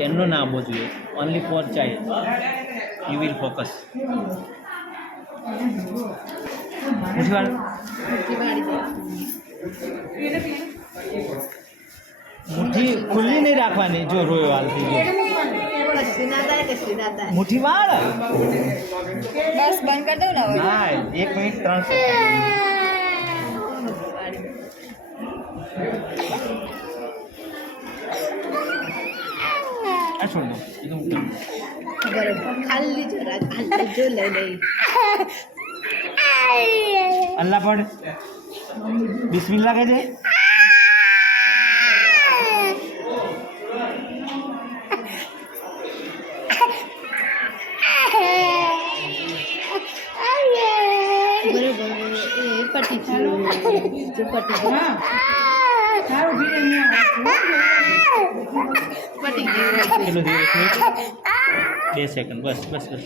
પેનનું નામ આવવું જોઈએ. Only for child you will focus. મુઠીવાળ મુઠ્ઠી ખુલ્લી નહીં રાખવાની. જો રોયો હાલથી જો મુઠ્ઠીવાળ. બસ બંધ કરી દઉં ને હવે. હા 1 મિનિટ 3 સેકન્ડ. આ છોડ દો. એ તો મૂકી દો. બરોબર ખાલી જો લઈ લઈ અલ્લાહ પડ. બિસ્મિલ્લાહ કહે છે. પટી ગયું પટી ગયું કેટલું ધીરે 2 સેકન્ડ. બસ બસ બસ.